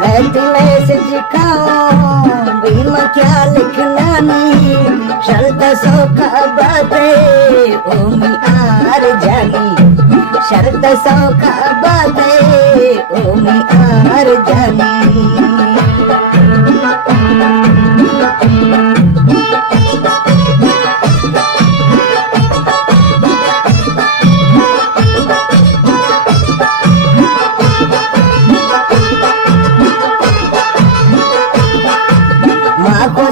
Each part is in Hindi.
मैसेज खाओ बीमा क्या लिखना नी शर्त सौखा बाते ओ मी आर जानी शर्त सौखा बाते ओ मी आर जानी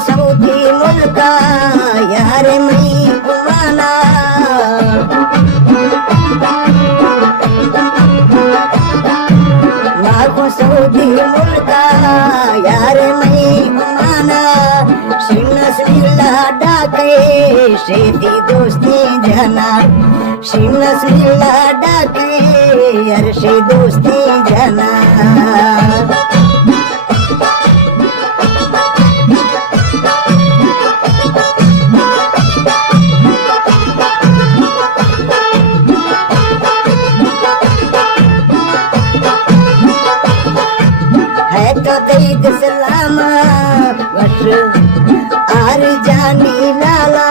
सऊदी मुल्का यार मई घुमाना लाखों सऊदी मुल्का यार मई घुमाना शिमला श्रीला डाके शेती दोस्ती जाना शिमला श्रीला डाके यार से दोस्ती जाना सलामा बस आर जानी लाला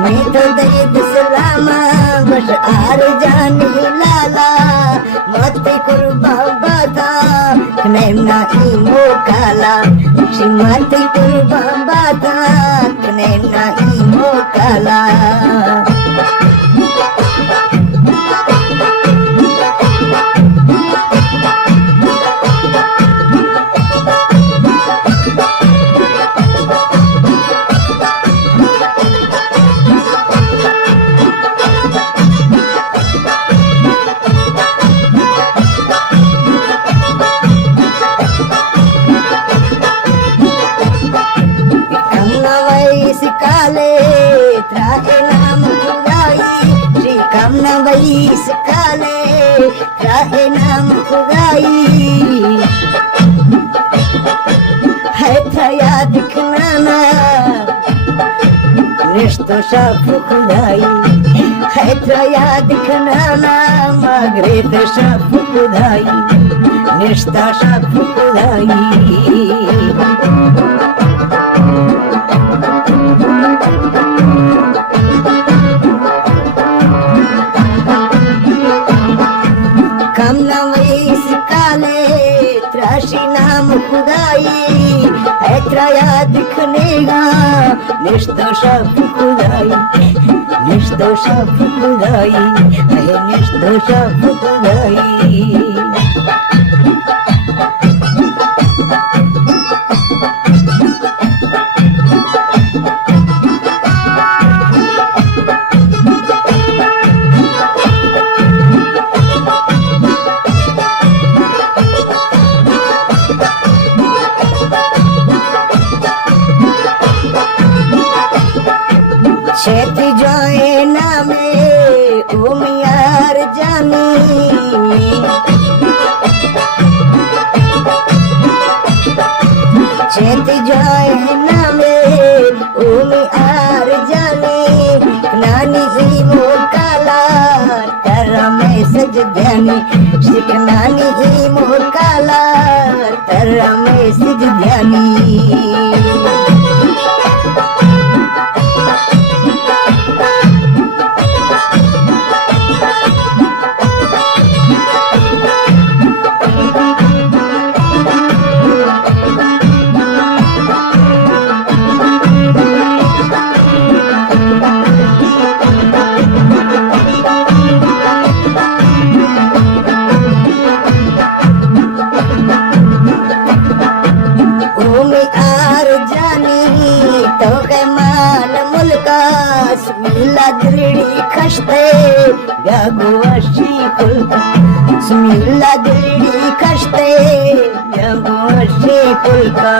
मैं तो दईद सलामा बस आर जानी लाला मत कुर्बा बाधा नैना इमो काला मत कुर्बा बाधा नैना इमो काला काले त्राहे नाम खुदाई श्री कामना वैस काले त्राहे नाम खुदाई है थया दिखना ना रिश्तो सब खुदाई है थया दिखना ना मगरे तो सब खुदाई रिश्ता सब खुदाई नाम खुदाई ऐतराया दिखने का निश्तो सब खुदाई निश्तो सब खुदाई है निश्तो सब खुदाई छेती जाए नामे ओ मियार जानी छेती जाए नामे ओ मियार जानी नानी ही मो काला तेरा मैसेज ध्यानी सिख नानी ही मो काला तेरा मैसेज ध्यानी स्मिला दिलड़ी खस्ते गगुवशी कुलका स्मिला दिलड़ी खस्ते गगुवशी कुलका